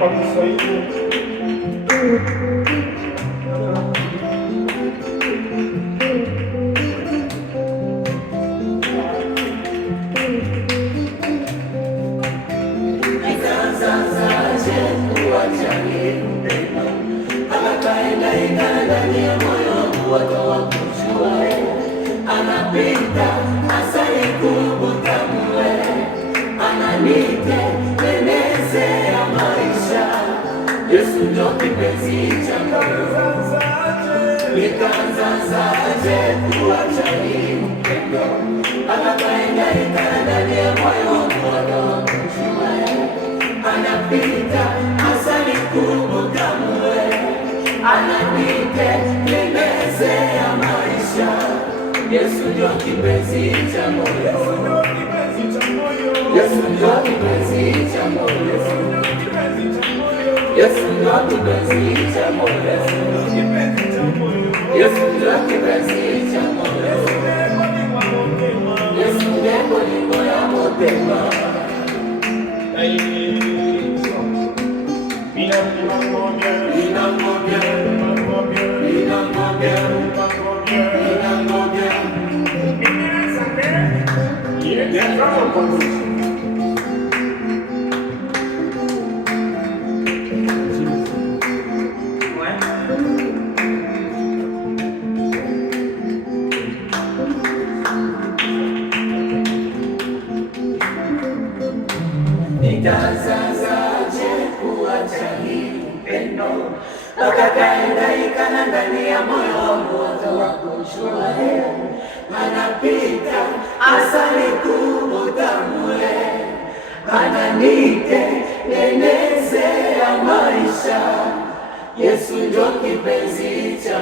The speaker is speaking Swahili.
kwa Kiswahili. Anapita asali kubutamwe, ananitengenezea maisha. Yesu ndio kipenzi changu, nikaanzaje kuacha hii upendo? Akakaenda ndani ya moyo wangu, anapita asali kubutamwe, ananitengenezea maisha. Yesu ndio kipenzi cha moyo, Yesu ndio kipenzi cha moyo, Yesu ndio kipenzi cha moyo, Yesu ndio kipenzi cha moyo, Yesu ndio moyo ya motema. Nitaanzaje kuacha hii upendo? Akakaenda ikana ndani ya moyo wangu, atawakushua anapita asali kubutamwe, ananitengenezea maisha. Yesu ndio kipenzi cha